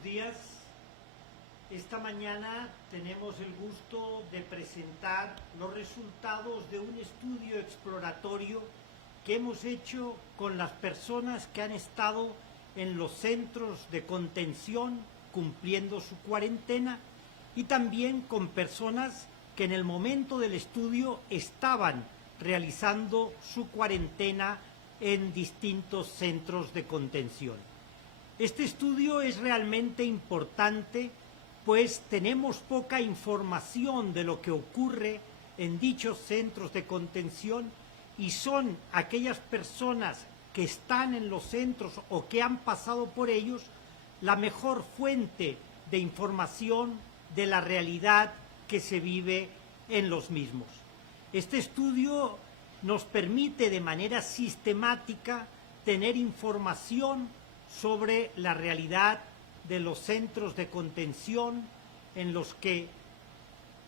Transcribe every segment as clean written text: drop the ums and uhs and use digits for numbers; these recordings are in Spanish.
buenos días. Esta mañana tenemos el gusto de presentar los resultados de un estudio exploratorio que hemos hecho con las personas que han estado en los centros de contención cumpliendo su cuarentena y también con personas que en el momento del estudio estaban realizando su cuarentena en distintos centros de contención. Este estudio es realmente importante, pues tenemos poca información de lo que ocurre en dichos centros de contención y son aquellas personas que están en los centros o que han pasado por ellos la mejor fuente de información de la realidad que se vive en los mismos. Este estudio nos permite de manera sistemática tener información sobre la realidad de los centros de contención en los que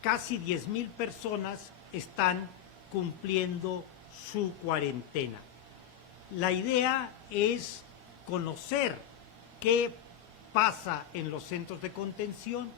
casi 10.000 personas están cumpliendo su cuarentena. La idea es conocer qué pasa en los centros de contención,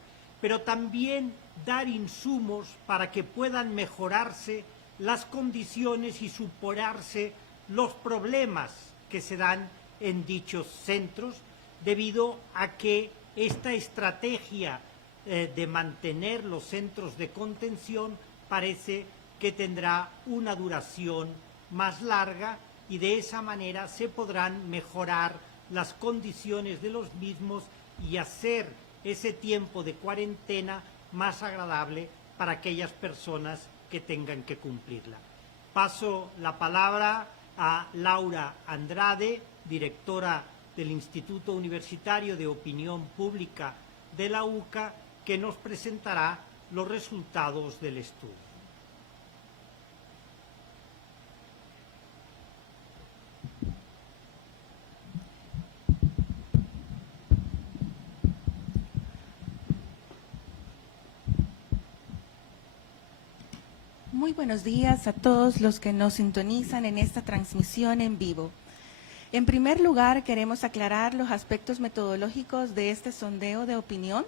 pero también dar insumos para que puedan mejorarse las condiciones y superarse los problemas que se dan en dichos centros, debido a que esta estrategia de mantener los centros de contención parece que tendrá una duración más larga y de esa manera se podrán mejorar las condiciones de los mismos y hacer ese tiempo de cuarentena más agradable para aquellas personas que tengan que cumplirla. Paso la palabra a Laura Andrade, directora del Instituto Universitario de Opinión Pública de la UCA, que nos presentará los resultados del estudio. Muy buenos días a todos los que nos sintonizan en esta transmisión en vivo. En primer lugar, queremos aclarar los aspectos metodológicos de este sondeo de opinión.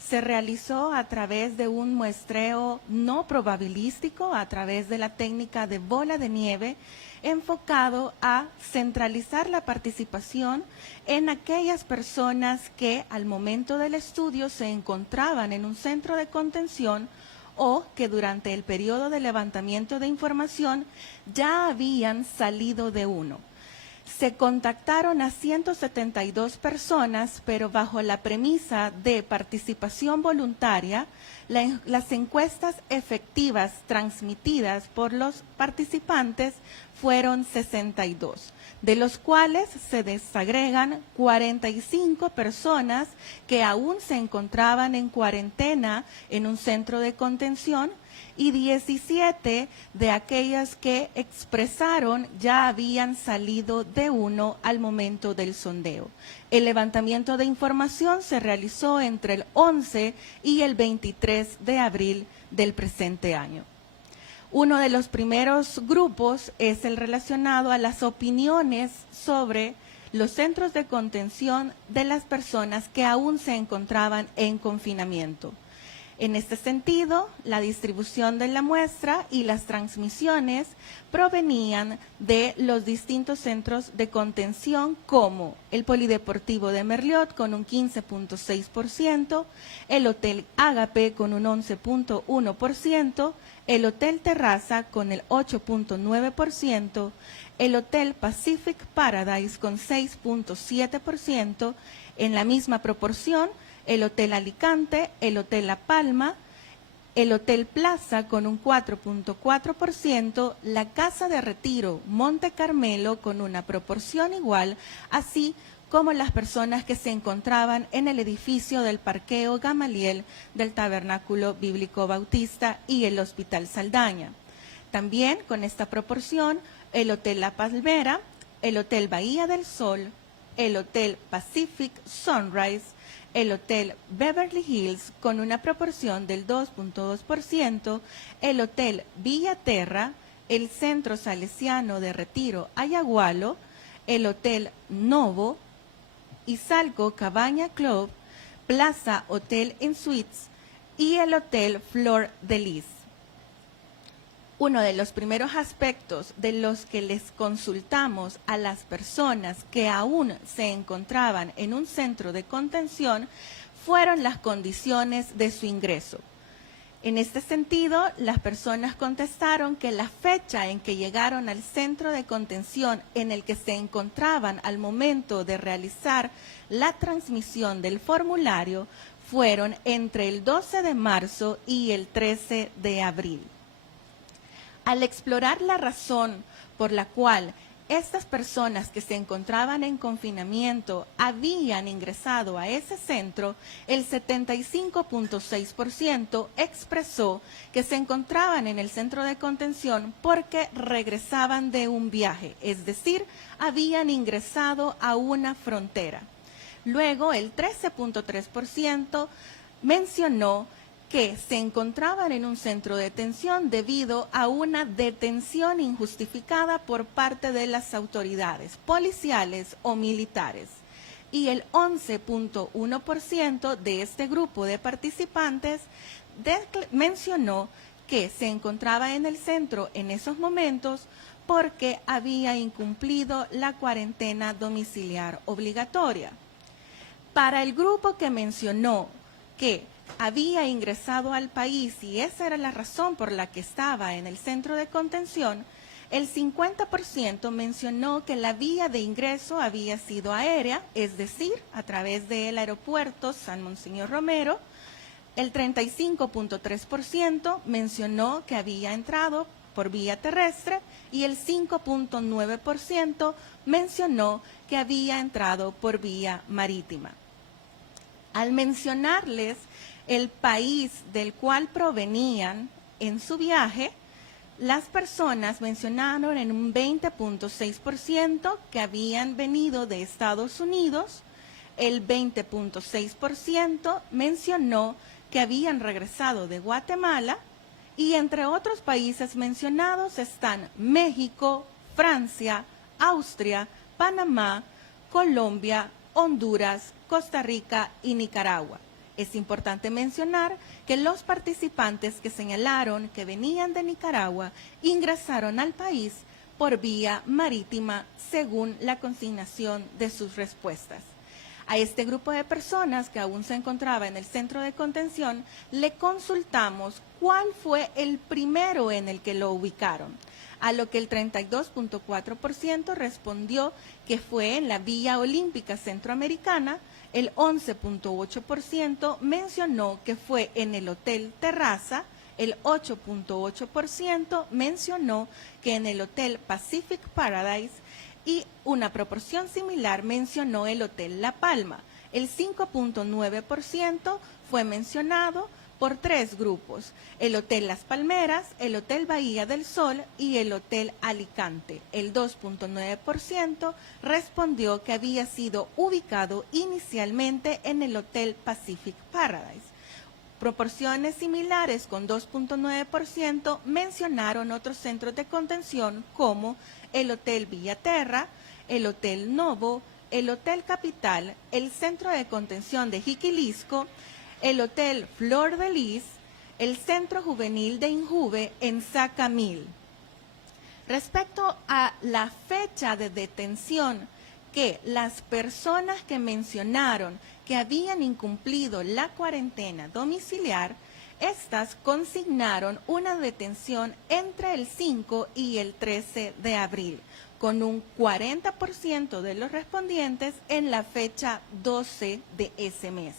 Se realizó a través de un muestreo no probabilístico, a través de la técnica de bola de nieve, enfocado a centralizar la participación en aquellas personas que al momento del estudio se encontraban en un centro de contención o que durante el periodo de levantamiento de información ya habían salido de uno. Se contactaron a 172 personas, pero bajo la premisa de participación voluntaria, las encuestas efectivas transmitidas por los participantes fueron 62, de los cuales se desagregan 45 personas que aún se encontraban en cuarentena en un centro de contención y 17 de aquellas que expresaron ya habían salido de uno al momento del sondeo. El levantamiento de información se realizó entre el 11 y el 23 de abril del presente año. Uno de los primeros grupos es el relacionado a las opiniones sobre los centros de contención de las personas que aún se encontraban en confinamiento. En este sentido, la distribución de la muestra y las transmisiones provenían de los distintos centros de contención como el Polideportivo de Merliot con un 15.6%, el Hotel Ágape con un 11.1%, el Hotel Terraza con el 8.9%, el Hotel Pacific Paradise con 6.7%, en la misma proporción, el Hotel Alicante, el Hotel La Palma, el Hotel Plaza con un 4.4%, la Casa de Retiro Monte Carmelo con una proporción igual, así como las personas que se encontraban en el edificio del Parqueo Gamaliel del Tabernáculo Bíblico Bautista y el Hospital Saldaña. También con esta proporción, el Hotel La Palmera, el Hotel Bahía del Sol, el Hotel Pacific Sunrise, el Hotel Beverly Hills con una proporción del 2.2%, el Hotel Villaterra, el Centro Salesiano de Retiro Ayagualo, el Hotel Novo, Izalco Cabaña Club, Plaza Hotel & Suites y el Hotel Flor de Lis. Uno de los primeros aspectos de los que les consultamos a las personas que aún se encontraban en un centro de contención fueron las condiciones de su ingreso. En este sentido, las personas contestaron que la fecha en que llegaron al centro de contención en el que se encontraban al momento de realizar la transmisión del formulario fueron entre el 12 de marzo y el 13 de abril. Al explorar la razón por la cual estas personas que se encontraban en confinamiento habían ingresado a ese centro, el 75.6% expresó que se encontraban en el centro de contención porque regresaban de un viaje, es decir, habían ingresado a una frontera. Luego, el 13.3% mencionó que se encontraban en un centro de detención debido a una detención injustificada por parte de las autoridades policiales o militares. Y el 11.1% de este grupo de participantes mencionó que se encontraba en el centro en esos momentos porque había incumplido la cuarentena domiciliar obligatoria. Para el grupo que mencionó que había ingresado al país y esa era la razón por la que estaba en el centro de contención, el 50% mencionó que la vía de ingreso había sido aérea, es decir, a través del aeropuerto San Monseñor Romero. El 35.3% mencionó que había entrado por vía terrestre y el 5.9% mencionó que había entrado por vía marítima. Al mencionarles el país del cual provenían en su viaje, las personas mencionaron en un 20.6% que habían venido de Estados Unidos, el 20.6% mencionó que habían regresado de Guatemala y entre otros países mencionados están México, Francia, Austria, Panamá, Colombia, Honduras, Costa Rica y Nicaragua. Es importante mencionar que los participantes que señalaron que venían de Nicaragua ingresaron al país por vía marítima según la consignación de sus respuestas. A este grupo de personas que aún se encontraba en el centro de contención, le consultamos cuál fue el primero en el que lo ubicaron, a lo que el 32.4% respondió que fue en la Villa Olímpica Centroamericana, el 11.8% mencionó que fue en el Hotel Terraza, el 8.8% mencionó que en el Hotel Pacific Paradise y una proporción similar mencionó el Hotel La Palma. El 5.9% fue mencionado por tres grupos, el Hotel Las Palmeras, el Hotel Bahía del Sol y el Hotel Alicante. El 2.9% respondió que había sido ubicado inicialmente en el Hotel Pacific Paradise. Proporciones similares con 2.9% mencionaron otros centros de contención como el Hotel Villaterra, el Hotel Novo, el Hotel Capital, el Centro de Contención de Jiquilisco, el Hotel Flor de Lis, el Centro Juvenil de Injuve en Sacamil. Respecto a la fecha de detención que las personas que mencionaron que habían incumplido la cuarentena domiciliar, estas consignaron una detención entre el 5 y el 13 de abril, con un 40% de los respondientes en la fecha 12 de ese mes.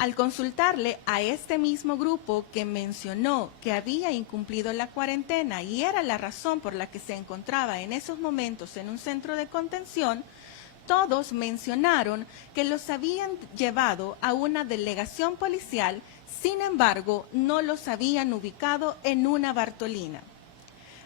Al consultarle a este mismo grupo que mencionó que había incumplido la cuarentena y era la razón por la que se encontraba en esos momentos en un centro de contención, todos mencionaron que los habían llevado a una delegación policial, sin embargo, no los habían ubicado en una Bartolina.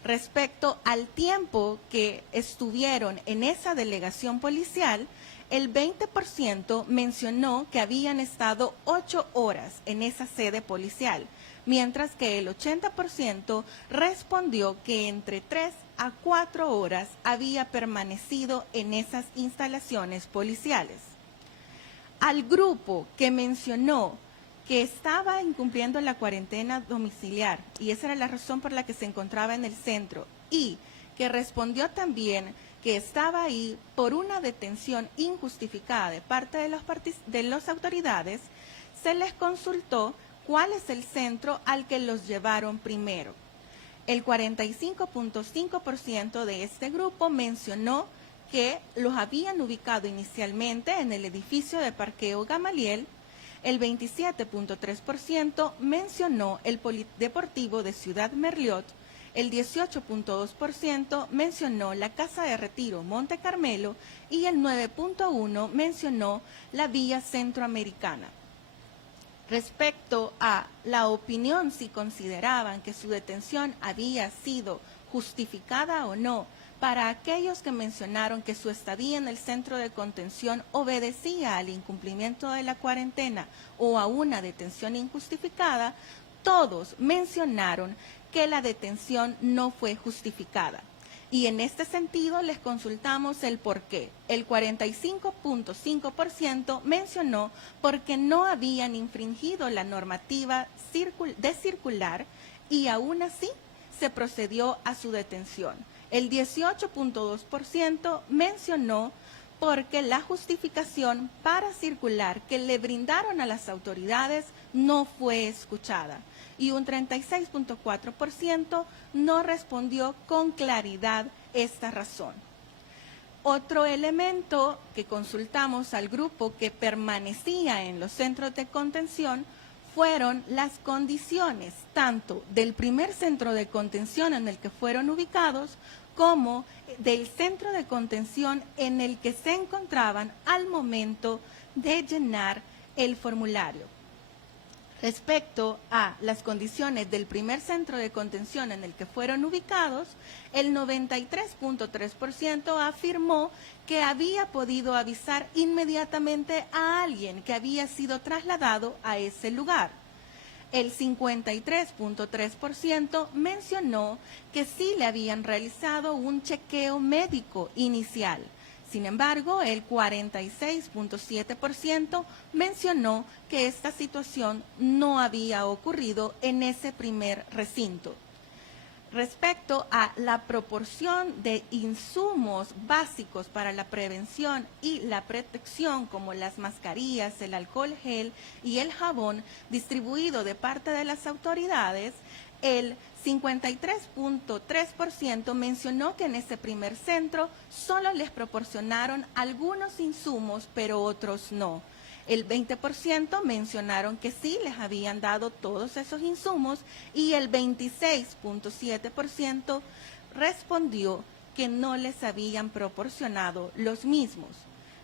Respecto al tiempo que estuvieron en esa delegación policial, el 20% mencionó que habían estado 8 horas en esa sede policial, mientras que el 80% respondió que entre 3 a 4 horas había permanecido en esas instalaciones policiales. al grupo que mencionó que estaba incumpliendo la cuarentena domiciliar, y esa era la razón por la que se encontraba en el centro, y que respondió también que estaba ahí por una detención injustificada de parte de las autoridades, se les consultó cuál es el centro al que los llevaron primero. El 45.5% de este grupo mencionó que los habían ubicado inicialmente en el edificio de parqueo Gamaliel. El 27.3% mencionó el Polideportivo de Ciudad Merliot. El 18.2% mencionó la Casa de Retiro Monte Carmelo y el 9.1% mencionó la Vía Centroamericana. Respecto a la opinión si consideraban que su detención había sido justificada o no, para aquellos que mencionaron que su estadía en el centro de contención obedecía al incumplimiento de la cuarentena o a una detención injustificada, todos mencionaron que la detención no fue justificada. Y en este sentido les consultamos el por qué. El 45.5% mencionó porque no habían infringido la normativa de circular y aún así se procedió a su detención. El 18.2% mencionó porque la justificación para circular que le brindaron a las autoridades no fue escuchada. Y un 36.4% no respondió con claridad esta razón. Otro elemento que consultamos al grupo que permanecía en los centros de contención fueron las condiciones tanto del primer centro de contención en el que fueron ubicados como del centro de contención en el que se encontraban al momento de llenar el formulario. Respecto a las condiciones del primer centro de contención en el que fueron ubicados, el 93.3% afirmó que había podido avisar inmediatamente a alguien que había sido trasladado a ese lugar. El 53.3% mencionó que sí le habían realizado un chequeo médico inicial. Sin embargo, el 46.7% mencionó que esta situación no había ocurrido en ese primer recinto. Respecto a la proporción de insumos básicos para la prevención y la protección, como las mascarillas, el alcohol gel y el jabón, distribuido de parte de las autoridades, el 53.3% mencionó que en ese primer centro solo les proporcionaron algunos insumos, pero otros no. El 20% mencionaron que sí les habían dado todos esos insumos y el 26.7% respondió que no les habían proporcionado los mismos.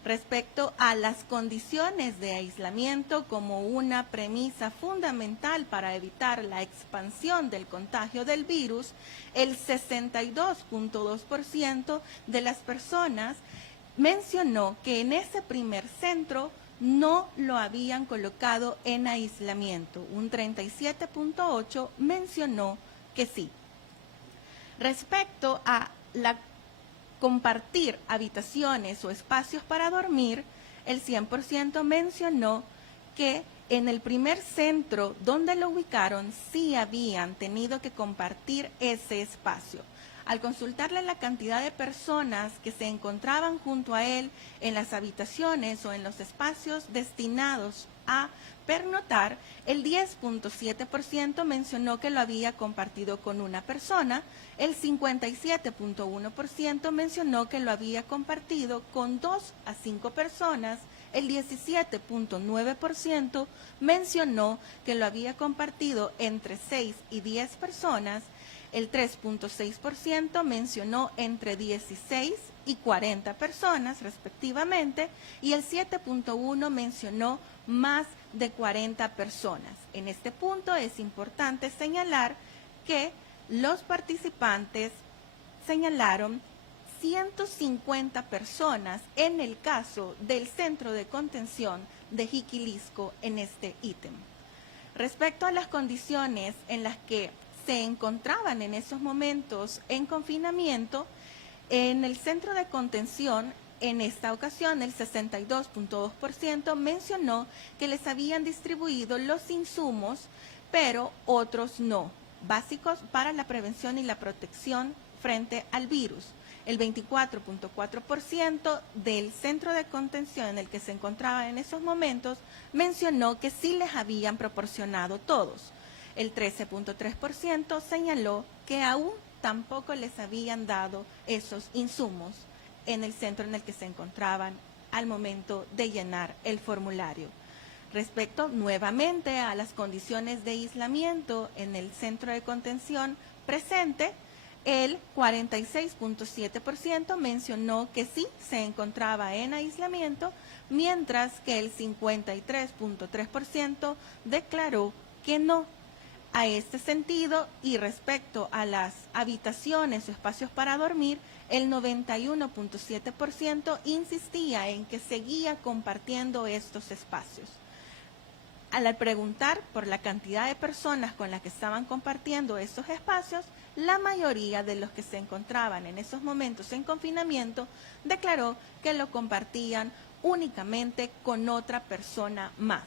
Respecto a las condiciones de aislamiento como una premisa fundamental para evitar la expansión del contagio del virus, el 62.2% de las personas mencionó que en ese primer centro no lo habían colocado en aislamiento. Un 37.8% mencionó que sí. Respecto a compartir habitaciones o espacios para dormir, el 100% mencionó que en el primer centro donde lo ubicaron sí habían tenido que compartir ese espacio. Al consultarle la cantidad de personas que se encontraban junto a él en las habitaciones o en los espacios destinados a pernoctar, el 10.7% mencionó que lo había compartido con una persona, el 57.1% mencionó que lo había compartido con 2 a 5 personas, el 17.9% mencionó que lo había compartido entre 6 y 10 personas, el 3.6% mencionó entre 16 y 40 personas respectivamente y el 7.1% mencionó más de 40 personas. En este punto es importante señalar que los participantes señalaron 150 personas en el caso del centro de contención de Jiquilisco en este ítem. Respecto a las condiciones en las que se encontraban en esos momentos en confinamiento, en el centro de contención En esta ocasión, el 62.2% mencionó que les habían distribuido los insumos, pero otros no, básicos para la prevención y la protección frente al virus. El 24.4% del centro de contención en el que se encontraba en esos momentos mencionó que sí les habían proporcionado todos. El 13.3% señaló que aún tampoco les habían dado esos insumos en el centro en el que se encontraban al momento de llenar el formulario. Respecto nuevamente a las condiciones de aislamiento en el centro de contención presente, el 46.7% mencionó que sí se encontraba en aislamiento, mientras que el 53.3% declaró que no. A este sentido, y respecto a las habitaciones o espacios para dormir, el 91.7% insistía en que seguía compartiendo estos espacios. Al preguntar por la cantidad de personas con las que estaban compartiendo estos espacios, la mayoría de los que se encontraban en esos momentos en confinamiento declaró que lo compartían únicamente con otra persona más.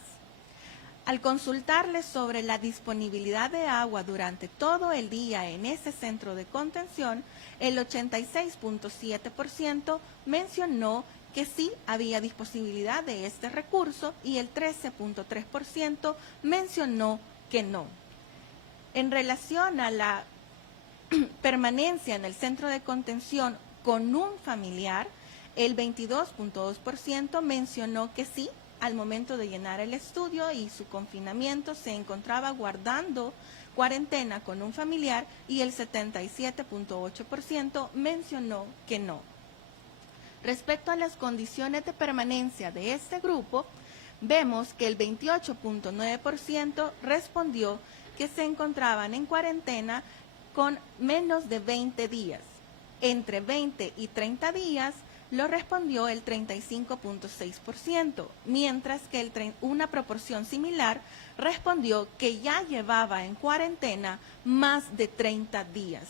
Al consultarles sobre la disponibilidad de agua durante todo el día en ese centro de contención, el 86.7% mencionó que sí había disponibilidad de este recurso y el 13.3% mencionó que no. En relación a la permanencia en el centro de contención con un familiar, el 22.2% mencionó que sí, al momento de llenar el estudio y su confinamiento se encontraba guardando cuarentena con un familiar y el 77.8% mencionó que no. Respecto a las condiciones de permanencia de este grupo, vemos que el 28.9% respondió que se encontraban en cuarentena con menos de 20 días. Entre 20 y 30 días lo respondió el 35.6%, mientras que una proporción similar respondió que ya llevaba en cuarentena más de 30 días.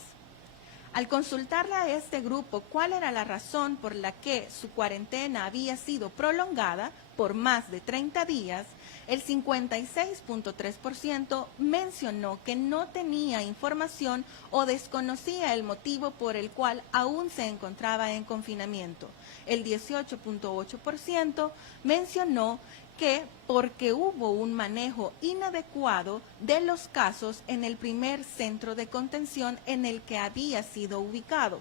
Al consultarle a este grupo cuál era la razón por la que su cuarentena había sido prolongada por más de 30 días, el 56.3% mencionó que no tenía información o desconocía el motivo por el cual aún se encontraba en confinamiento. El 18.8% mencionó que porque hubo un manejo inadecuado de los casos en el primer centro de contención en el que había sido ubicado.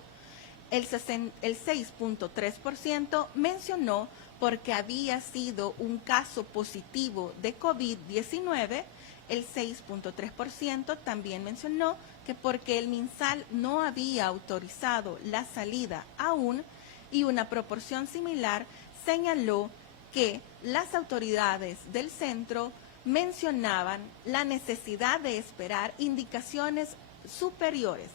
El 6.3% mencionó porque había sido un caso positivo de COVID-19, el 6.3% también mencionó que porque el MinSal no había autorizado la salida aún, y una proporción similar señaló que las autoridades del centro mencionaban la necesidad de esperar indicaciones superiores.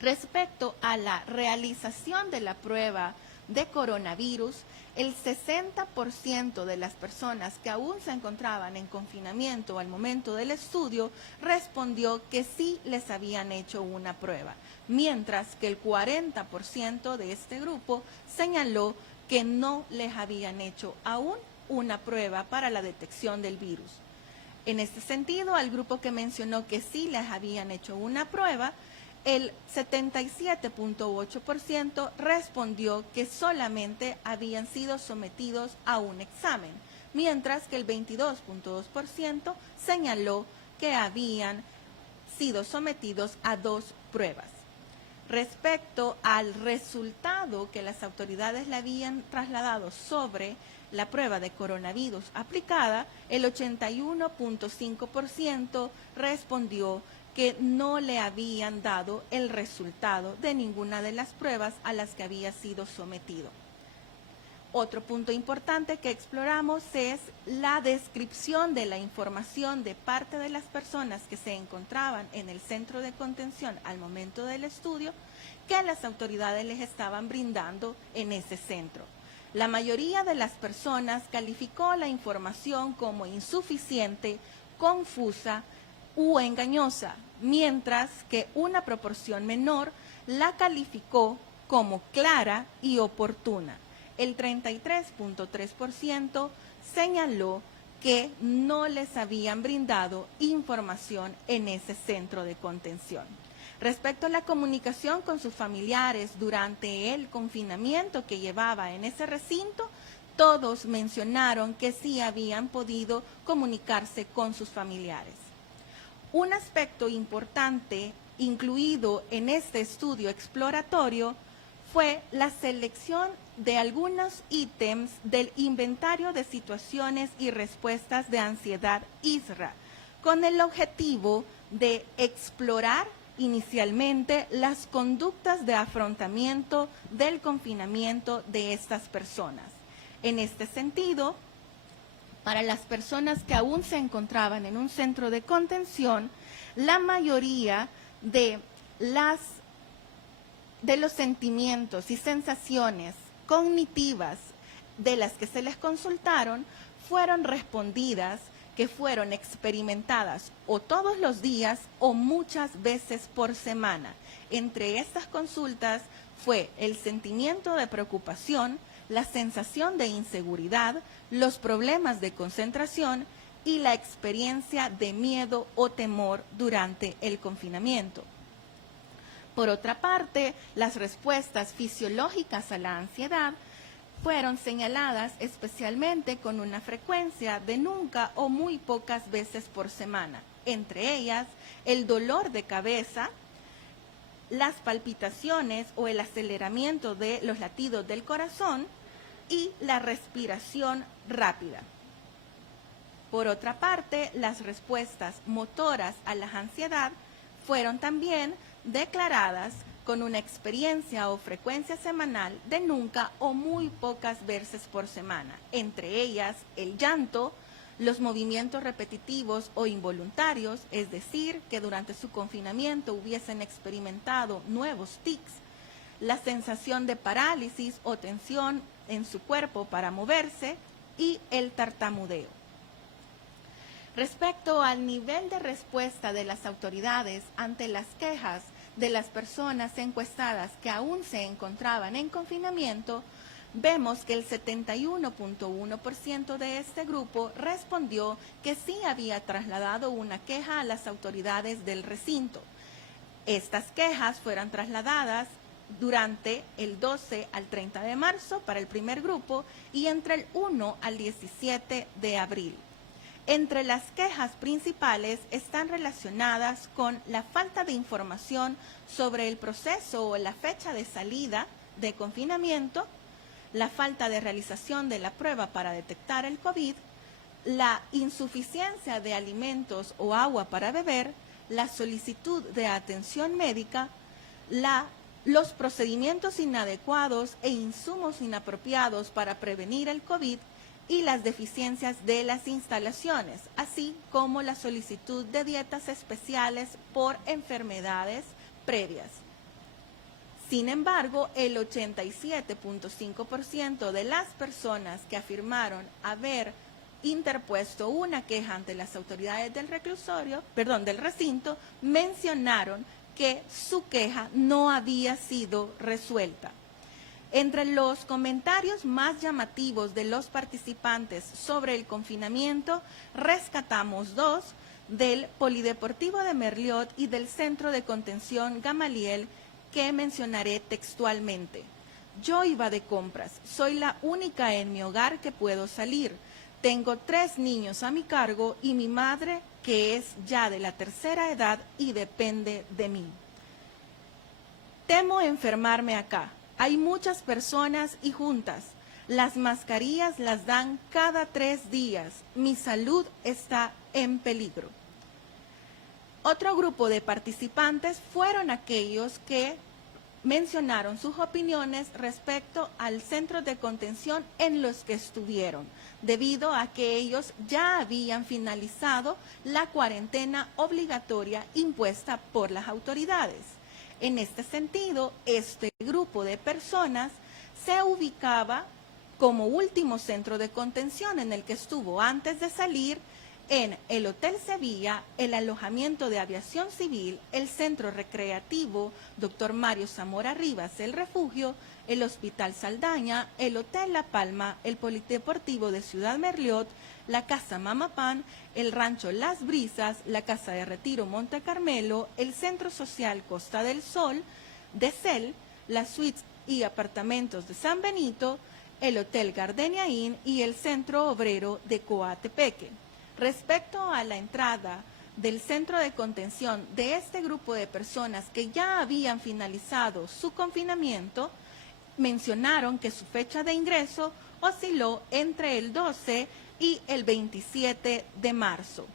Respecto a la realización de la prueba de coronavirus, el 60% de las personas que aún se encontraban en confinamiento al momento del estudio respondió que sí les habían hecho una prueba, mientras que el 40% de este grupo señaló que no les habían hecho aún una prueba para la detección del virus. En este sentido, al grupo que mencionó que sí les habían hecho una prueba, el 77.8% respondió que solamente habían sido sometidos a un examen, mientras que el 22.2% señaló que habían sido sometidos a 2 pruebas. Respecto al resultado que las autoridades le habían trasladado sobre la prueba de coronavirus aplicada, el 81.5% respondió que no le habían dado el resultado de ninguna de las pruebas a las que había sido sometido. Otro punto importante que exploramos es la descripción de la información de parte de las personas que se encontraban en el centro de contención al momento del estudio que las autoridades les estaban brindando en ese centro. La mayoría de las personas calificó la información como insuficiente, confusa u engañosa, mientras que una proporción menor la calificó como clara y oportuna. El 33.3% señaló que no les habían brindado información en ese centro de contención. Respecto a la comunicación con sus familiares durante el confinamiento que llevaba en ese recinto, todos mencionaron que sí habían podido comunicarse con sus familiares. Un aspecto importante incluido en este estudio exploratorio fue la selección de algunos ítems del inventario de situaciones y respuestas de ansiedad ISRA, con el objetivo de explorar inicialmente las conductas de afrontamiento del confinamiento de estas personas. En este sentido, para las personas que aún se encontraban en un centro de contención, la mayoría de los sentimientos y sensaciones cognitivas de las que se les consultaron fueron respondidas, que fueron experimentadas o todos los días o muchas veces por semana. Entre estas consultas fue el sentimiento de preocupación, la sensación de inseguridad, los problemas de concentración y la experiencia de miedo o temor durante el confinamiento. Por otra parte, las respuestas fisiológicas a la ansiedad fueron señaladas especialmente con una frecuencia de nunca o muy pocas veces por semana, entre ellas el dolor de cabeza, las palpitaciones o el aceleramiento de los latidos del corazón y la respiración rápida. Por otra parte, las respuestas motoras a la ansiedad fueron también declaradas con una experiencia o frecuencia semanal de nunca o muy pocas veces por semana, entre ellas el llanto, los movimientos repetitivos o involuntarios, es decir, que durante su confinamiento hubiesen experimentado nuevos tics, la sensación de parálisis o tensión en su cuerpo para moverse y el tartamudeo. Respecto al nivel de respuesta de las autoridades ante las quejas de las personas encuestadas que aún se encontraban en confinamiento, vemos que el 71.1% de este grupo respondió que sí había trasladado una queja a las autoridades del recinto. Estas quejas fueron trasladadas durante el 12 al 30 de marzo para el primer grupo y entre el 1 al 17 de abril. Entre las quejas principales están relacionadas con la falta de información sobre el proceso o la fecha de salida de confinamiento, la falta de realización de la prueba para detectar el COVID, la insuficiencia de alimentos o agua para beber, la solicitud de atención médica, los procedimientos inadecuados e insumos inapropiados para prevenir el COVID y las deficiencias de las instalaciones, así como la solicitud de dietas especiales por enfermedades previas. Sin embargo, el 87.5% de las personas que afirmaron haber interpuesto una queja ante las autoridades del recinto, mencionaron que su queja no había sido resuelta. Entre los comentarios más llamativos de los participantes sobre el confinamiento, rescatamos dos del Polideportivo de Merliot y del Centro de Contención Gamaliel, que mencionaré textualmente. Yo iba de compras, soy la única en mi hogar que puedo salir. Tengo 3 niños a mi cargo y mi madre, que es ya de la tercera edad y depende de mí. Temo enfermarme acá. Hay muchas personas y juntas. Las mascarillas las dan cada 3 días. Mi salud está en peligro. Otro grupo de participantes fueron aquellos que mencionaron sus opiniones respecto al centro de contención en los que estuvieron, debido a que ellos ya habían finalizado la cuarentena obligatoria impuesta por las autoridades. En este sentido, este grupo de personas se ubicaba como último centro de contención en el que estuvo antes de salir en el Hotel Sevilla, el alojamiento de aviación civil, el Centro Recreativo Dr. Mario Zamora Rivas, el Refugio, el Hospital Saldaña, el Hotel La Palma, el Polideportivo de Ciudad Merliot, la Casa Mamapán, el Rancho Las Brisas, la Casa de Retiro Monte Carmelo, el Centro Social Costa del Sol, de CEL, las suites y apartamentos de San Benito, el Hotel Gardenia Inn y el Centro Obrero de Coatepeque. Respecto a la entrada del centro de contención de este grupo de personas que ya habían finalizado su confinamiento, mencionaron que su fecha de ingreso osciló entre el 12 y el 27 de marzo.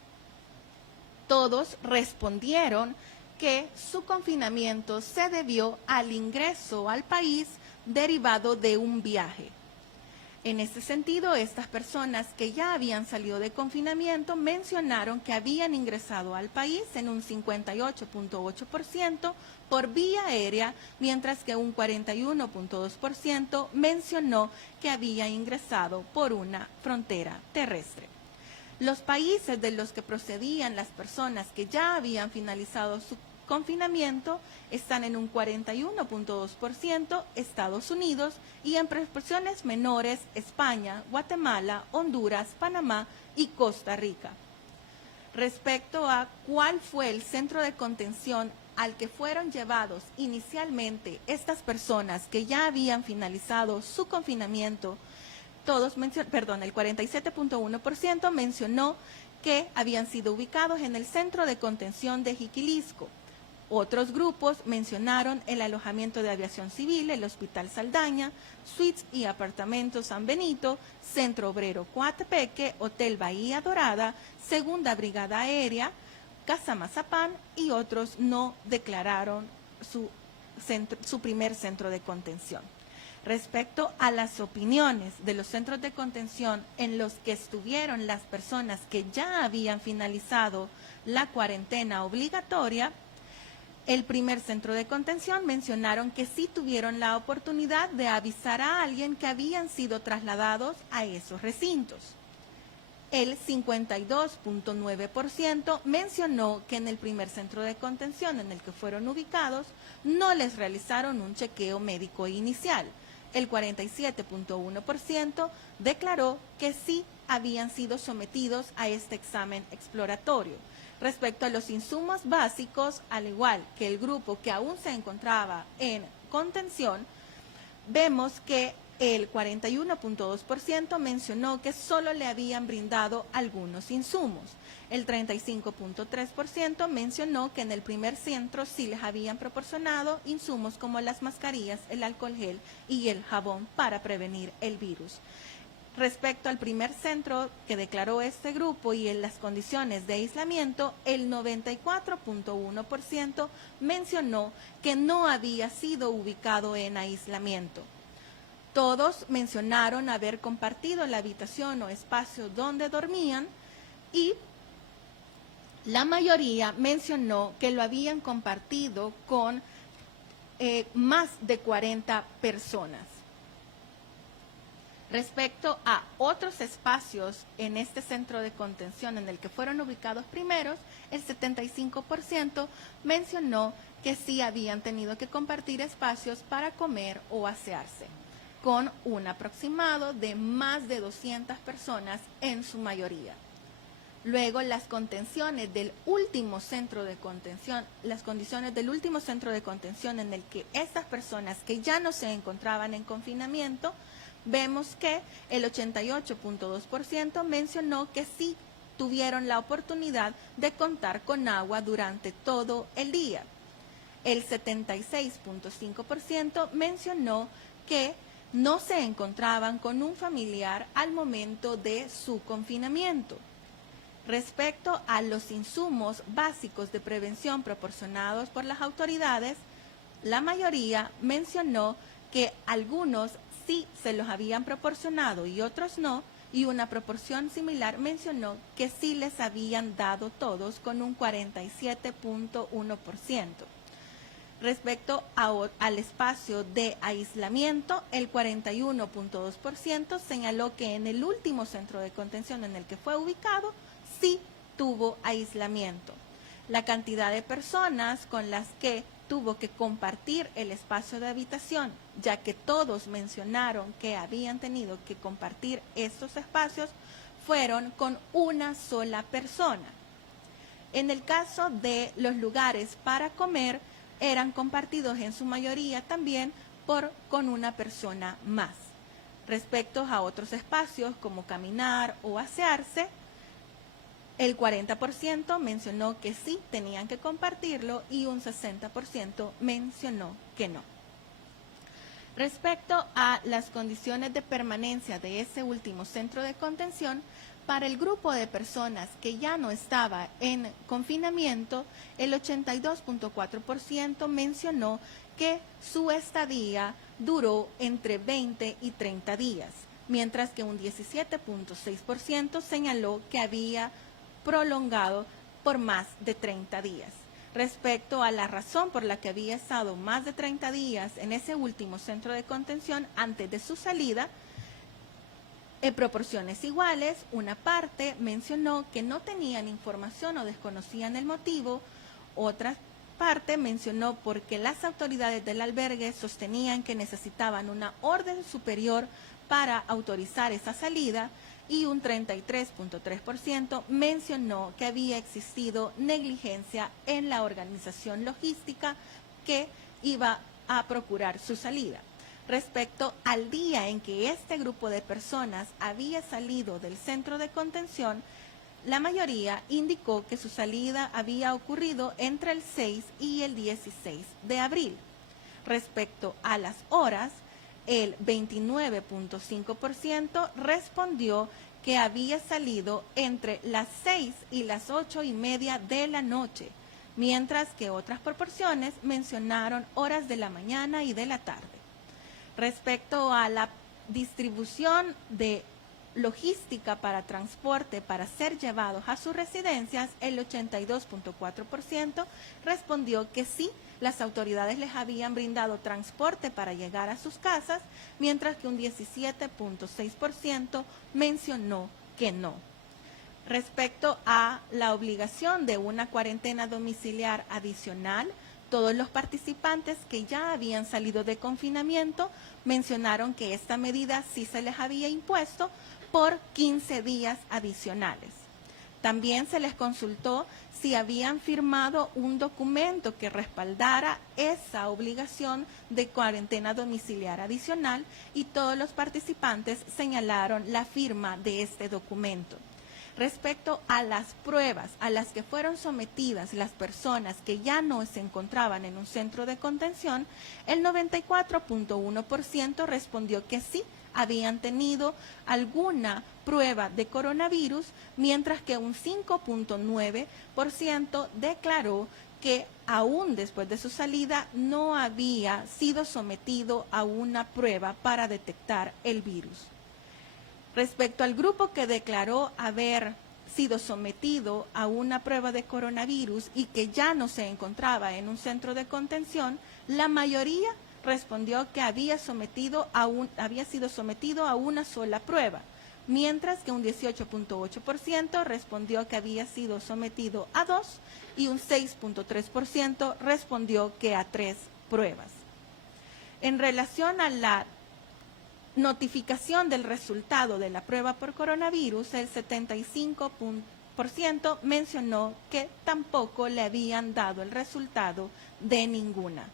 Todos respondieron que su confinamiento se debió al ingreso al país derivado de un viaje. En este sentido, estas personas que ya habían salido de confinamiento mencionaron que habían ingresado al país en un 58.8% por vía aérea, mientras que un 41.2% mencionó que había ingresado por una frontera terrestre. Los países de los que procedían las personas que ya habían finalizado su confinamiento están en un 41.2% Estados Unidos y en proporciones menores España, Guatemala, Honduras, Panamá y Costa Rica. Respecto a cuál fue el centro de contención al que fueron llevados inicialmente estas personas que ya habían finalizado su confinamiento, el 47.1% mencionó que habían sido ubicados en el centro de contención de Jiquilisco. Otros grupos mencionaron el alojamiento de aviación civil, el Hospital Saldaña, suites y apartamentos San Benito, Centro Obrero Coatepeque, Hotel Bahía Dorada, Segunda Brigada Aérea, Casa Mazapán y otros no declararon su primer centro de contención. Respecto a las opiniones de los centros de contención en los que estuvieron las personas que ya habían finalizado la cuarentena obligatoria, el primer centro de contención mencionaron que sí tuvieron la oportunidad de avisar a alguien que habían sido trasladados a esos recintos. El 52.9% mencionó que en el primer centro de contención en el que fueron ubicados no les realizaron un chequeo médico inicial. El 47.1% declaró que sí habían sido sometidos a este examen exploratorio. Respecto a los insumos básicos, al igual que el grupo que aún se encontraba en contención, vemos que el 41.2% mencionó que solo le habían brindado algunos insumos. El 35.3% mencionó que en el primer centro sí les habían proporcionado insumos como las mascarillas, el alcohol gel y el jabón para prevenir el virus. Respecto al primer centro que declaró este grupo y en las condiciones de aislamiento, el 94.1% mencionó que no había sido ubicado en aislamiento. Todos mencionaron haber compartido la habitación o espacio donde dormían y la mayoría mencionó que lo habían compartido con más de 40 personas. Respecto a otros espacios en este centro de contención en el que fueron ubicados primeros, el 75% mencionó que sí habían tenido que compartir espacios para comer o asearse, con un aproximado de más de 200 personas en su mayoría. Luego, las contenciones del último centro de contención, las condiciones del último centro de contención en el que estas personas que ya no se encontraban en confinamiento, vemos que el 88.2% mencionó que sí tuvieron la oportunidad de contar con agua durante todo el día. El 76.5% mencionó que no se encontraban con un familiar al momento de su confinamiento. Respecto a los insumos básicos de prevención proporcionados por las autoridades, la mayoría mencionó que algunos sí se los habían proporcionado y otros no, y una proporción similar mencionó que sí les habían dado todos con un 47.1%. Respecto al espacio de aislamiento, el 41.2% señaló que en el último centro de contención en el que fue ubicado sí tuvo aislamiento. La cantidad de personas con las que tuvo que compartir el espacio de habitación, ya que todos mencionaron que habían tenido que compartir estos espacios, fueron con una sola persona. En el caso de los lugares para comer, eran compartidos en su mayoría también con una persona más. Respecto a otros espacios como caminar o asearse, el 40% mencionó que sí tenían que compartirlo y un 60% mencionó que no. Respecto a las condiciones de permanencia de ese último centro de contención, para el grupo de personas que ya no estaba en confinamiento, el 82.4% mencionó que su estadía duró entre 20 y 30 días, mientras que un 17.6% señaló que había prolongado por más de 30 días. Respecto a la razón por la que había estado más de 30 días en ese último centro de contención antes de su salida, en proporciones iguales, una parte mencionó que no tenían información o desconocían el motivo, otra parte mencionó porque las autoridades del albergue sostenían que necesitaban una orden superior para autorizar esa salida, y un 33.3% mencionó que había existido negligencia en la organización logística que iba a procurar su salida. Respecto al día en que este grupo de personas había salido del centro de contención, la mayoría indicó que su salida había ocurrido entre el 6 y el 16 de abril. Respecto a las horas, el 29.5% respondió que había salido entre las 6 y las 8:30 de la noche, mientras que otras proporciones mencionaron horas de la mañana y de la tarde. Respecto a la distribución de logística para transporte para ser llevados a sus residencias, el 82.4% respondió que sí, las autoridades les habían brindado transporte para llegar a sus casas, mientras que un 17.6% mencionó que no. Respecto a la obligación de una cuarentena domiciliar adicional, todos los participantes que ya habían salido de confinamiento mencionaron que esta medida sí se les había impuesto por 15 días adicionales. También se les consultó si habían firmado un documento que respaldara esa obligación de cuarentena domiciliar adicional, y todos los participantes señalaron la firma de este documento. Respecto a las pruebas a las que fueron sometidas las personas que ya no se encontraban en un centro de contención, el 94.1% respondió que sí habían tenido alguna prueba de coronavirus, mientras que un 5.9% declaró que aún después de su salida no había sido sometido a una prueba para detectar el virus. Respecto al grupo que declaró haber sido sometido a una prueba de coronavirus y que ya no se encontraba en un centro de contención, la mayoría respondió que había sido sometido a una sola prueba, mientras que un 18.8% respondió que había sido sometido a 2 y un 6.3% respondió que a 3 pruebas. En relación a la notificación del resultado de la prueba por coronavirus, el 75% mencionó que tampoco le habían dado el resultado de ninguna.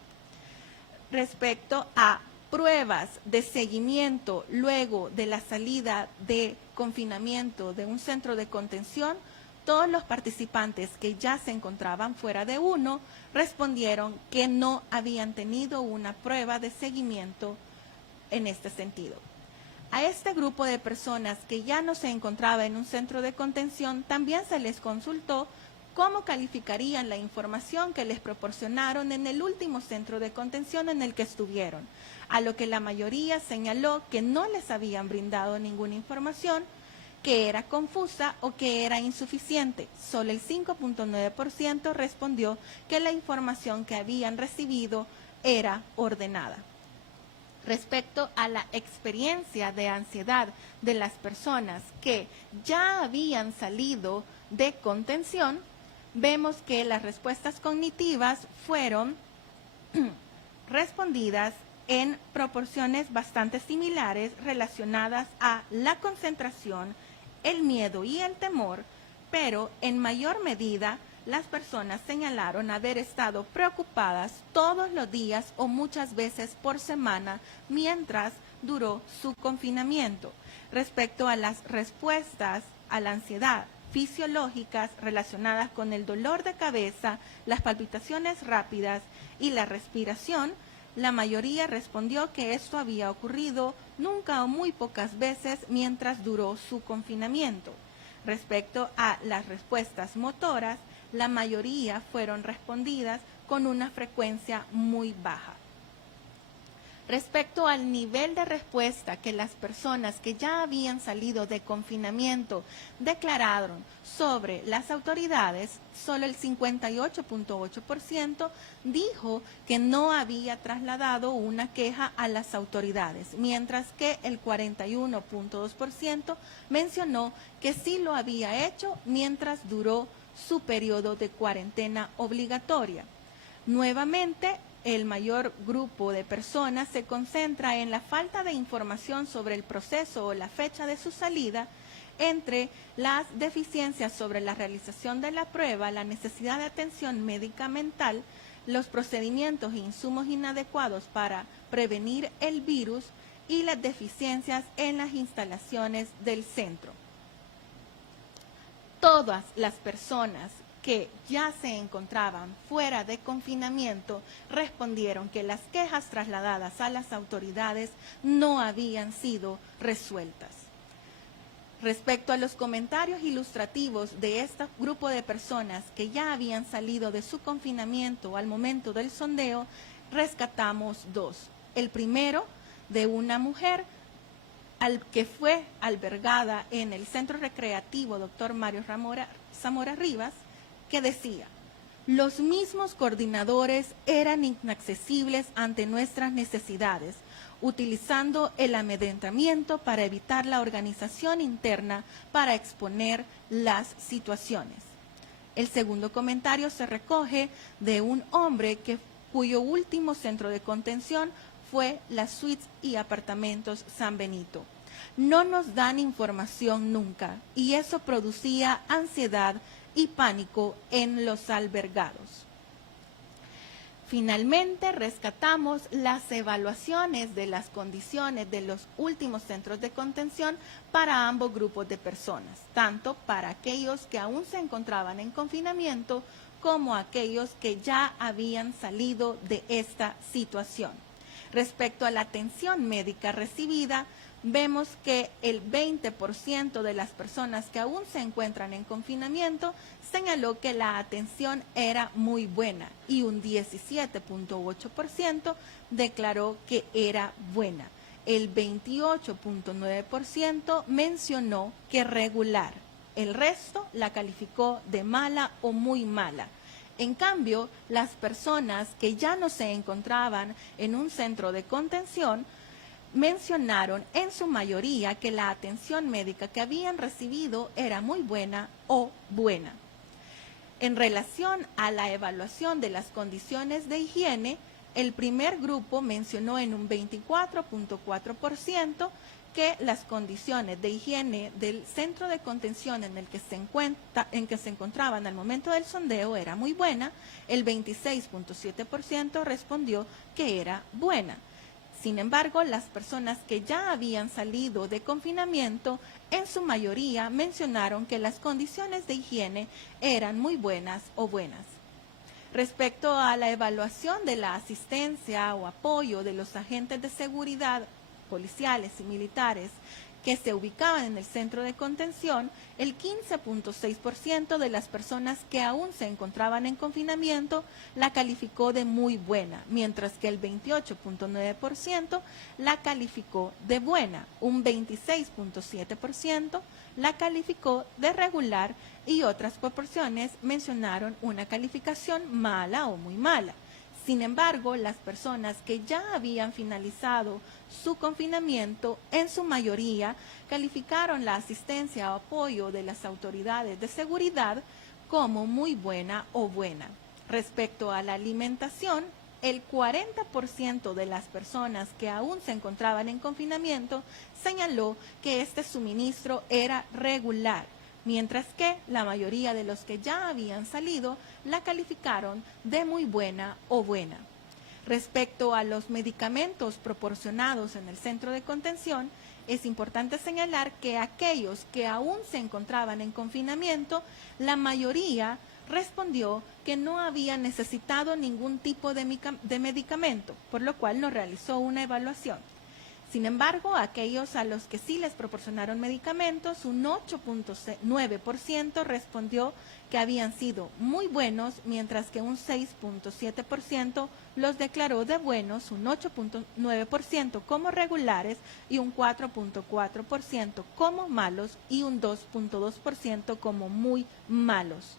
Respecto a pruebas de seguimiento luego de la salida de confinamiento de un centro de contención, todos los participantes que ya se encontraban fuera de uno respondieron que no habían tenido una prueba de seguimiento en este sentido. A este grupo de personas que ya no se encontraba en un centro de contención también se les consultó cómo calificarían la información que les proporcionaron en el último centro de contención en el que estuvieron, a lo que la mayoría señaló que no les habían brindado ninguna información, que era confusa o que era insuficiente. Solo el 5.9% respondió que la información que habían recibido era ordenada. Respecto a la experiencia de ansiedad de las personas que ya habían salido de contención, vemos que las respuestas cognitivas fueron respondidas en proporciones bastante similares relacionadas a la concentración, el miedo y el temor, pero en mayor medida las personas señalaron haber estado preocupadas todos los días o muchas veces por semana mientras duró su confinamiento. Respecto a las respuestas a la ansiedad fisiológicas relacionadas con el dolor de cabeza, las palpitaciones rápidas y la respiración, la mayoría respondió que esto había ocurrido nunca o muy pocas veces mientras duró su confinamiento. Respecto a las respuestas motoras, la mayoría fueron respondidas con una frecuencia muy baja. Respecto al nivel de respuesta que las personas que ya habían salido de confinamiento declararon sobre las autoridades, solo el 58.8% dijo que no había trasladado una queja a las autoridades, mientras que el 41.2% mencionó que sí lo había hecho mientras duró su periodo de cuarentena obligatoria. Nuevamente, el mayor grupo de personas se concentra en la falta de información sobre el proceso o la fecha de su salida, entre las deficiencias sobre la realización de la prueba, la necesidad de atención medicamental, los procedimientos e insumos inadecuados para prevenir el virus y las deficiencias en las instalaciones del centro. Todas las personas que ya se encontraban fuera de confinamiento respondieron que las quejas trasladadas a las autoridades no habían sido resueltas. Respecto a los comentarios ilustrativos de este grupo de personas que ya habían salido de su confinamiento al momento del sondeo, rescatamos dos. El primero, de una mujer que fue albergada en el Centro Recreativo Dr. Mario Zamora Rivas, que decía: los mismos coordinadores eran inaccesibles ante nuestras necesidades, utilizando el amedrentamiento para evitar la organización interna para exponer las situaciones. El segundo comentario se recoge de un hombre cuyo último centro de contención fue las suites y apartamentos San Benito. No nos dan información nunca y eso producía ansiedad y pánico en los albergados. Finalmente, rescatamos las evaluaciones de las condiciones de los últimos centros de contención para ambos grupos de personas, tanto para aquellos que aún se encontraban en confinamiento como aquellos que ya habían salido de esta situación. Respecto a la atención médica recibida, vemos que el 20% de las personas que aún se encuentran en confinamiento señaló que la atención era muy buena y un 17.8% declaró que era buena. El 28.9% mencionó que regular. El resto la calificó de mala o muy mala. En cambio, las personas que ya no se encontraban en un centro de contención mencionaron en su mayoría que la atención médica que habían recibido era muy buena o buena. En relación a la evaluación de las condiciones de higiene, el primer grupo mencionó en un 24.4% que las condiciones de higiene del centro de contención en que se encontraban al momento del sondeo era muy buena. El 26.7% respondió que era buena. Sin embargo, las personas que ya habían salido de confinamiento, en su mayoría mencionaron que las condiciones de higiene eran muy buenas o buenas. Respecto a la evaluación de la asistencia o apoyo de los agentes de seguridad policiales y militares que se ubicaban en el centro de contención, el 15.6% de las personas que aún se encontraban en confinamiento la calificó de muy buena, mientras que el 28.9% la calificó de buena, un 26.7% la calificó de regular y otras proporciones mencionaron una calificación mala o muy mala. Sin embargo, las personas que ya habían finalizado su confinamiento, en su mayoría, calificaron la asistencia o apoyo de las autoridades de seguridad como muy buena o buena. Respecto a la alimentación, el 40% de las personas que aún se encontraban en confinamiento señaló que este suministro era regular, mientras que la mayoría de los que ya habían salido la calificaron de muy buena o buena. Respecto a los medicamentos proporcionados en el centro de contención, es importante señalar que aquellos que aún se encontraban en confinamiento, la mayoría respondió que no había necesitado ningún tipo de medicamento, por lo cual no realizó una evaluación. Sin embargo, aquellos a los que sí les proporcionaron medicamentos, un 8.9% respondió que habían sido muy buenos, mientras que un 6.7% los declaró de buenos, un 8.9% como regulares y un 4.4% como malos y un 2.2% como muy malos.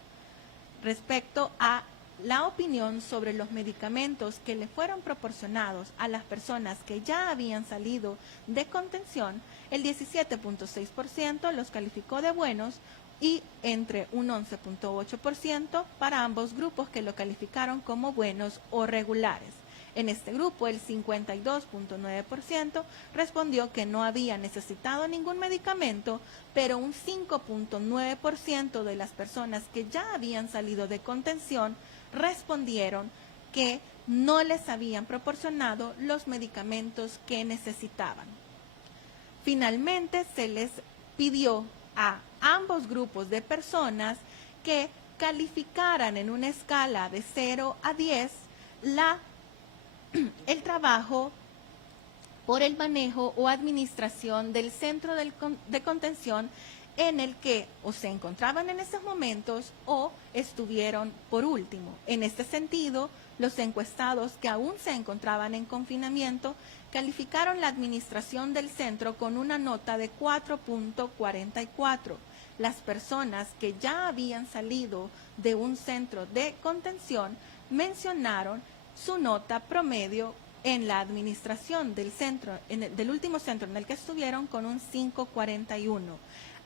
Respecto a la opinión sobre los medicamentos que le fueron proporcionados a las personas que ya habían salido de contención, el 17.6% los calificó de buenos y entre un 11.8% para ambos grupos que lo calificaron como buenos o regulares. En este grupo, el 52.9% respondió que no había necesitado ningún medicamento, pero un 5.9% de las personas que ya habían salido de contención respondieron que no les habían proporcionado los medicamentos que necesitaban. Finalmente, se les pidió a ambos grupos de personas que calificaran en una escala de 0 a 10 el trabajo por el manejo o administración del centro de contención en el que o se encontraban en esos momentos o estuvieron por último. En este sentido, los encuestados que aún se encontraban en confinamiento calificaron la administración del centro con una nota de 4.44. Las personas que ya habían salido de un centro de contención mencionaron su nota promedio en la administración del centro, del último centro en el que estuvieron, con un 5.41.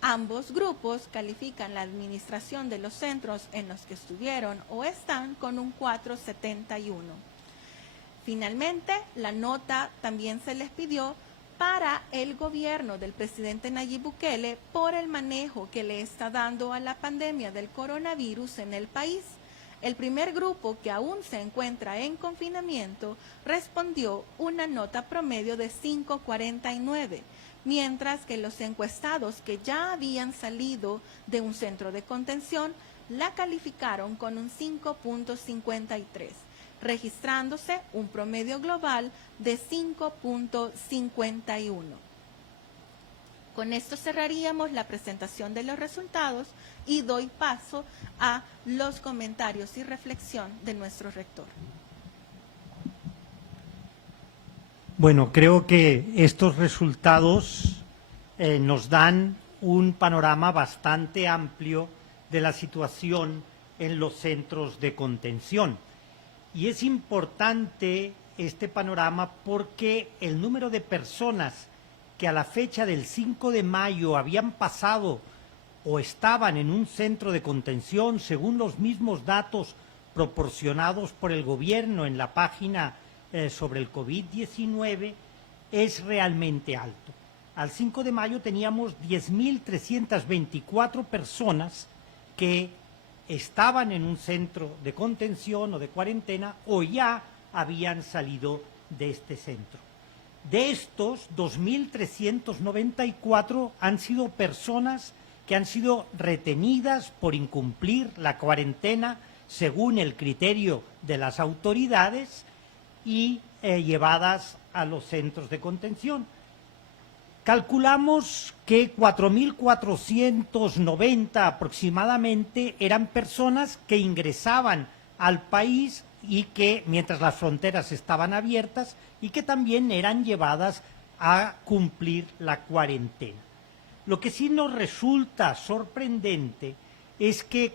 Ambos grupos califican la administración de los centros en los que estuvieron o están con un 4.71. Finalmente, la nota también se les pidió para el gobierno del presidente Nayib Bukele por el manejo que le está dando a la pandemia del coronavirus en el país. El primer grupo, que aún se encuentra en confinamiento, respondió una nota promedio de 5.49, mientras que los encuestados que ya habían salido de un centro de contención la calificaron con un 5.53, registrándose un promedio global de 5.51. Con esto cerraríamos la presentación de los resultados y doy paso a los comentarios y reflexión de nuestro rector. Bueno, creo que estos resultados nos dan un panorama bastante amplio de la situación en los centros de contención. Y es importante este panorama porque el número de personas que a la fecha del 5 de mayo habían pasado o estaban en un centro de contención, según los mismos datos proporcionados por el gobierno en la página sobre el COVID-19, es realmente alto. Al 5 de mayo teníamos 10.324 personas que estaban en un centro de contención o de cuarentena o ya habían salido de este centro. De estos, 2.394 han sido personas que han sido retenidas por incumplir la cuarentena según el criterio de las autoridades y llevadas a los centros de contención. Calculamos que 4.490 aproximadamente eran personas que ingresaban al país y que, mientras las fronteras estaban abiertas, y que también eran llevadas a cumplir la cuarentena. Lo que sí nos resulta sorprendente es que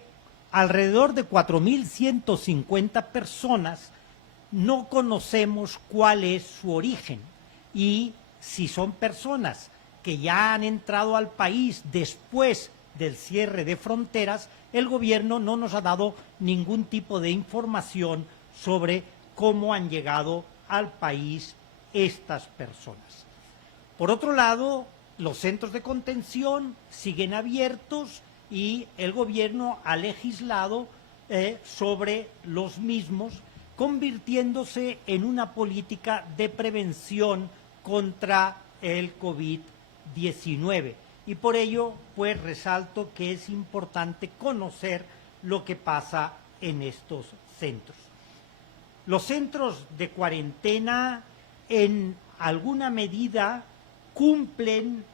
alrededor de 4.150 personas no conocemos cuál es su origen y si son personas que ya han entrado al país después del cierre de fronteras, el gobierno no nos ha dado ningún tipo de información sobre cómo han llegado al país estas personas. Por otro lado, los centros de contención siguen abiertos y el gobierno ha legislado sobre los mismos, convirtiéndose en una política de prevención contra el COVID-19. Y por ello, pues resalto que es importante conocer lo que pasa en estos centros. Los centros de cuarentena, en alguna medida, cumplen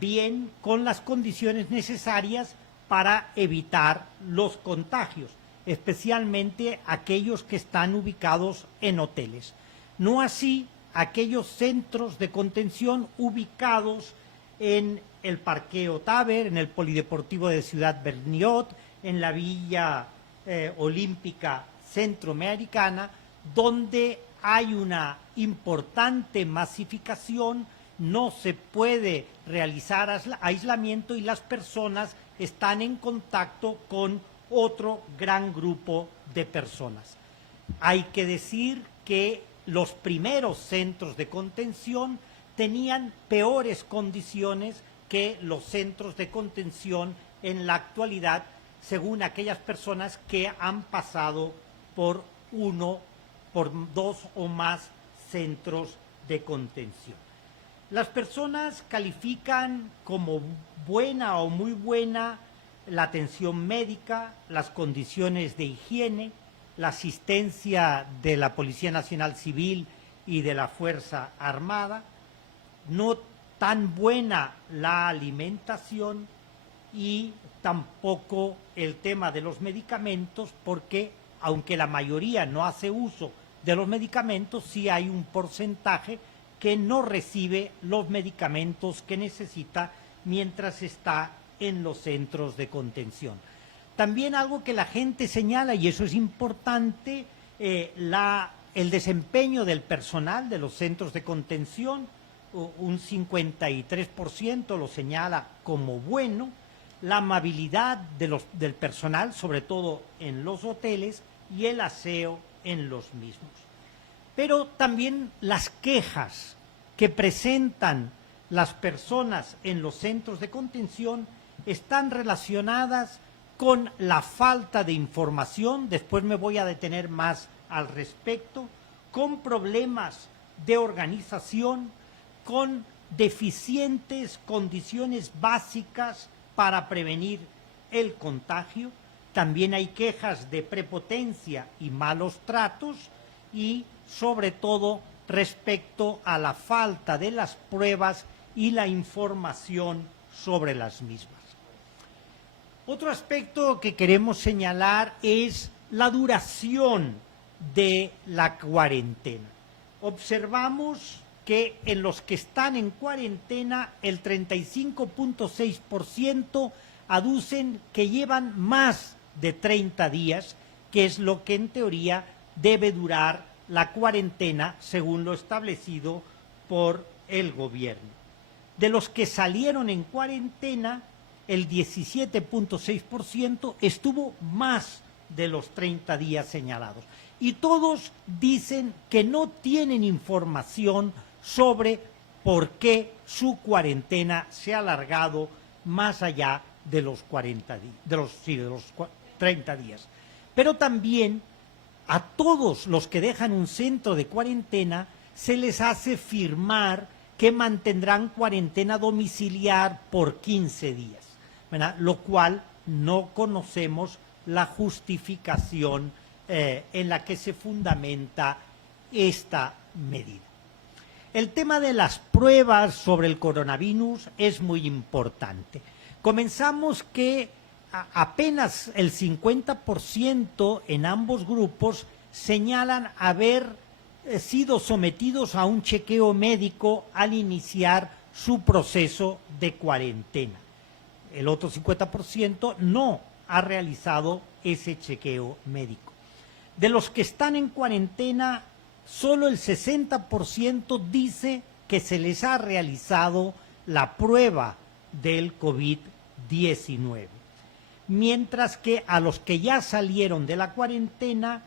bien con las condiciones necesarias para evitar los contagios, especialmente aquellos que están ubicados en hoteles. No así aquellos centros de contención ubicados en el Parque Otávere, en el Polideportivo de Ciudad Berniot, en la Villa Olímpica Centroamericana, donde hay una importante masificación, no se puede realizar aislamiento y las personas están en contacto con otro gran grupo de personas. Hay que decir que los primeros centros de contención tenían peores condiciones que los centros de contención en la actualidad, según aquellas personas que han pasado por dos o más centros de contención. Las personas califican como buena o muy buena la atención médica, las condiciones de higiene, la asistencia de la Policía Nacional Civil y de la Fuerza Armada, no tan buena la alimentación y tampoco el tema de los medicamentos, porque aunque la mayoría no hace uso de los medicamentos, sí hay un porcentaje que no recibe los medicamentos que necesita mientras está en los centros de contención. También algo que la gente señala, y eso es importante, el desempeño del personal de los centros de contención, un 53% lo señala como bueno, la amabilidad del personal, sobre todo en los hoteles, y el aseo en los mismos. Pero también las quejas que presentan las personas en los centros de contención están relacionadas con la falta de información, después me voy a detener más al respecto, con problemas de organización, con deficientes condiciones básicas para prevenir el contagio. También hay quejas de prepotencia y malos tratos y, sobre todo, respecto a la falta de las pruebas y la información sobre las mismas. Otro aspecto que queremos señalar es la duración de la cuarentena. Observamos que en los que están en cuarentena el 35.6% aducen que llevan más de 30 días, que es lo que en teoría debe durar la cuarentena según lo establecido por el gobierno. De los que salieron en cuarentena, el 17.6% estuvo más de los 30 días señalados. Y todos dicen que no tienen información sobre por qué su cuarentena se ha alargado más allá de los 30 días. Pero también a todos los que dejan un centro de cuarentena se les hace firmar que mantendrán cuarentena domiciliar por 15 días, ¿verdad? Lo cual no conocemos la justificación en la que se fundamenta esta medida. El tema de las pruebas sobre el coronavirus es muy importante. Comenzamos que apenas el 50% en ambos grupos señalan haber sido sometidos a un chequeo médico al iniciar su proceso de cuarentena. El otro 50% no ha realizado ese chequeo médico. De los que están en cuarentena, solo el 60% dice que se les ha realizado la prueba del COVID-19. Mientras que a los que ya salieron de la cuarentena,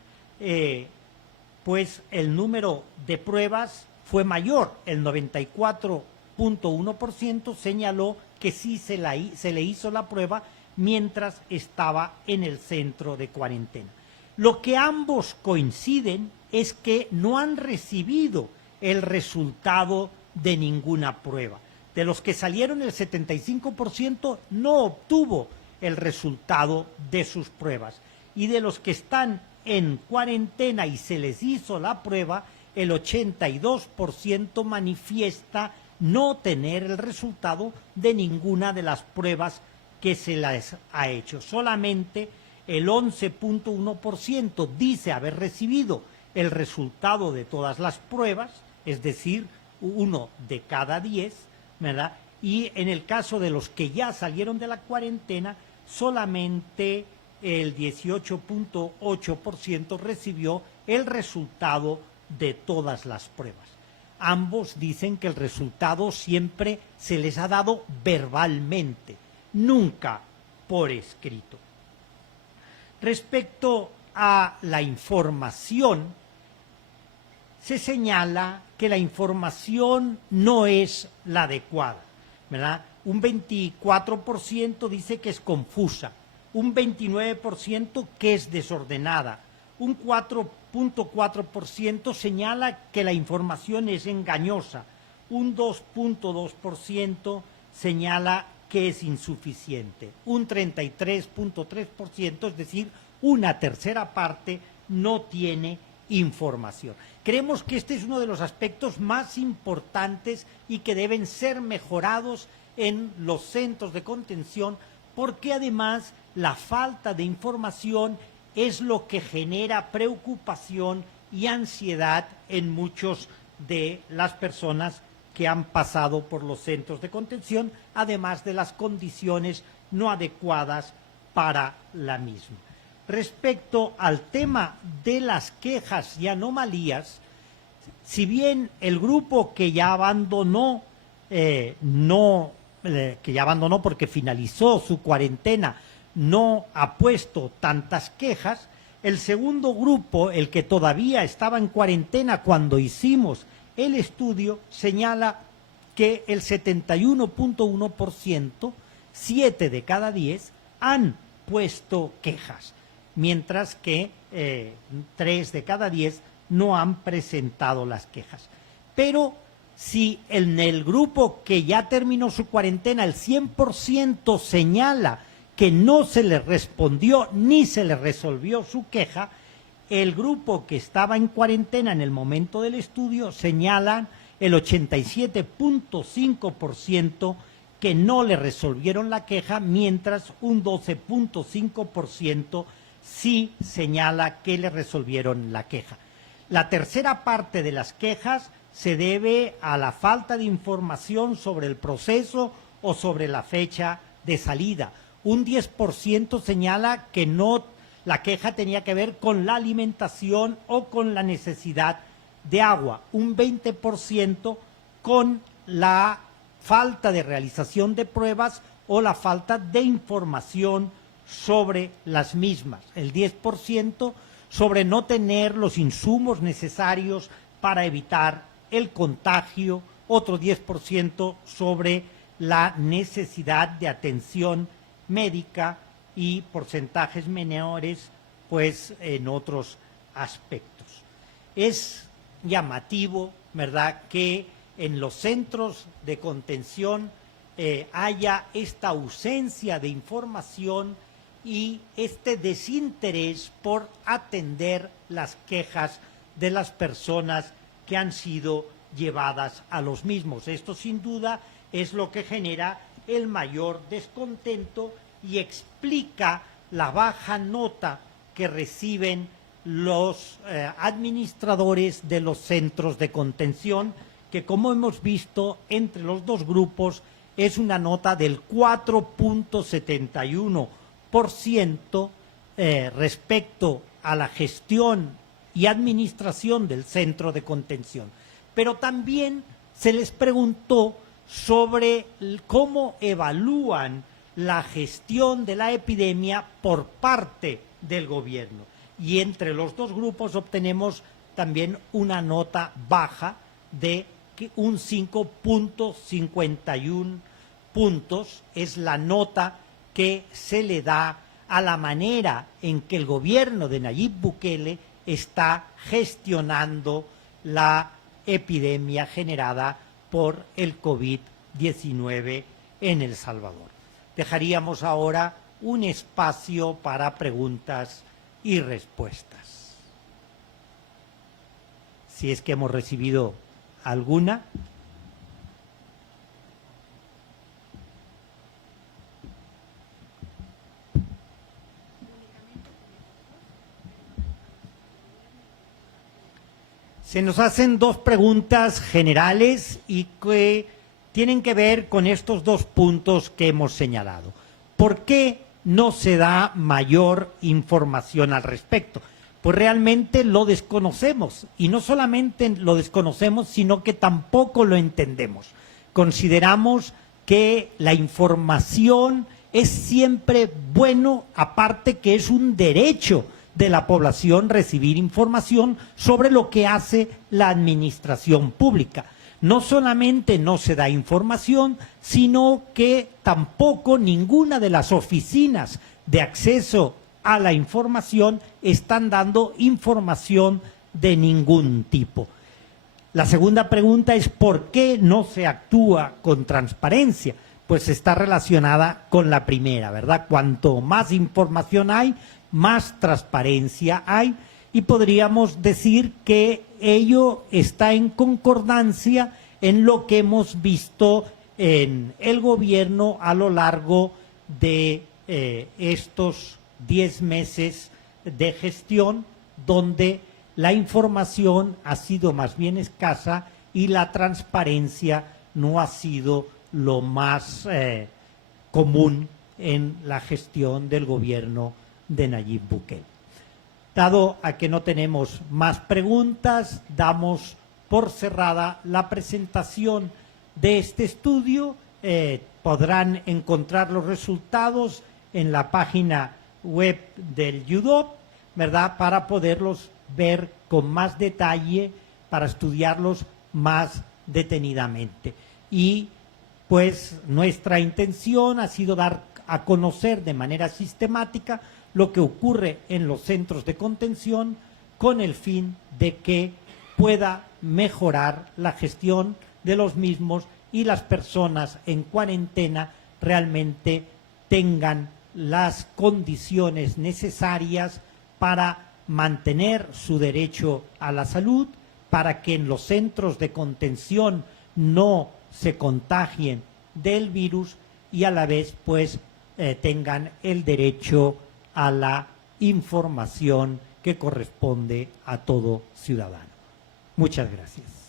pues el número de pruebas fue mayor. El 94.1% señaló que sí se le hizo la prueba mientras estaba en el centro de cuarentena. Lo que ambos coinciden es que no han recibido el resultado de ninguna prueba. De los que salieron, el 75% no obtuvo el resultado de sus pruebas. Y de los que están en cuarentena y se les hizo la prueba, el 82% manifiesta no tener el resultado de ninguna de las pruebas que se les ha hecho. Solamente el 11.1% dice haber recibido el resultado de todas las pruebas, es decir, 1 de cada 10, ¿verdad? Y en el caso de los que ya salieron de la cuarentena, solamente el 18.8% recibió el resultado de todas las pruebas. Ambos dicen que el resultado siempre se les ha dado verbalmente, nunca por escrito. Respecto a la información, se señala que la información no es la adecuada, ¿verdad? Un 24% dice que es confusa, un 29% que es desordenada, un 4.4% señala que la información es engañosa, un 2.2% señala que es insuficiente, un 33.3%, es decir, una tercera parte, no tiene información. Creemos que este es uno de los aspectos más importantes y que deben ser mejorados en los centros de contención, porque además la falta de información es lo que genera preocupación y ansiedad en muchos de las personas que han pasado por los centros de contención, además de las condiciones no adecuadas para la misma. Respecto al tema de las quejas y anomalías, si bien el grupo que ya abandonó, que ya abandonó porque finalizó su cuarentena, no ha puesto tantas quejas, el segundo grupo, el que todavía estaba en cuarentena cuando hicimos el estudio, señala que el 71.1%, 7 de cada 10, han puesto quejas, mientras que 3 de cada 10 no han presentado las quejas. Pero si en el grupo que ya terminó su cuarentena el 100% señala que no se le respondió ni se le resolvió su queja, el grupo que estaba en cuarentena en el momento del estudio señalan el 87.5% que no le resolvieron la queja, mientras un 12.5% sí señala que le resolvieron la queja. La tercera parte de las quejas se debe a la falta de información sobre el proceso o sobre la fecha de salida. Un 10% señala que la queja tenía que ver con la alimentación o con la necesidad de agua. Un 20% con la falta de realización de pruebas o la falta de información sobre las mismas. El 10% sobre no tener los insumos necesarios para evitar el contagio. Otro 10% sobre la necesidad de atención médica y porcentajes menores pues en otros aspectos. Es llamativo, ¿verdad?, que en los centros de contención haya esta ausencia de información y este desinterés por atender las quejas de las personas que han sido llevadas a los mismos. Esto sin duda es lo que genera el mayor descontento y explica la baja nota que reciben los administradores de los centros de contención, que como hemos visto entre los dos grupos es una nota del 4.71% respecto a la gestión y administración del centro de contención. Pero también se les preguntó sobre cómo evalúan la gestión de la epidemia por parte del gobierno. Y entre los dos grupos obtenemos también una nota baja de un 5.51 puntos, es la nota que se le da a la manera en que el gobierno de Nayib Bukele está gestionando la epidemia generada por el COVID-19 en El Salvador. Dejaríamos ahora un espacio para preguntas y respuestas. Si es que hemos recibido alguna. Se nos hacen dos preguntas generales y que tienen que ver con estos dos puntos que hemos señalado. ¿Por qué no se da mayor información al respecto? Pues realmente lo desconocemos, y no solamente lo desconocemos, sino que tampoco lo entendemos. Consideramos que la información es siempre bueno, aparte que es un derecho de la población recibir información sobre lo que hace la administración pública. No solamente no se da información, sino que tampoco ninguna de las oficinas de acceso a la información están dando información de ningún tipo. La segunda pregunta es ¿por qué no se actúa con transparencia? Pues está relacionada con la primera, ¿verdad? Cuanto más información hay, más transparencia hay, y podríamos decir que ello está en concordancia en lo que hemos visto en el gobierno a lo largo de estos 10 meses de gestión, donde la información ha sido más bien escasa y la transparencia no ha sido lo más común en la gestión del gobierno de Nayib Bukele. Dado a que no tenemos más preguntas, damos por cerrada la presentación de este estudio. Podrán encontrar los resultados en la página web del UDOP, ¿verdad?, para poderlos ver con más detalle, para estudiarlos más detenidamente. Y pues nuestra intención ha sido dar a conocer de manera sistemática lo que ocurre en los centros de contención con el fin de que pueda mejorar la gestión de los mismos y las personas en cuarentena realmente tengan las condiciones necesarias para mantener su derecho a la salud, para que en los centros de contención no se contagien del virus y a la vez pues tengan el derecho a la información que corresponde a todo ciudadano. Muchas gracias.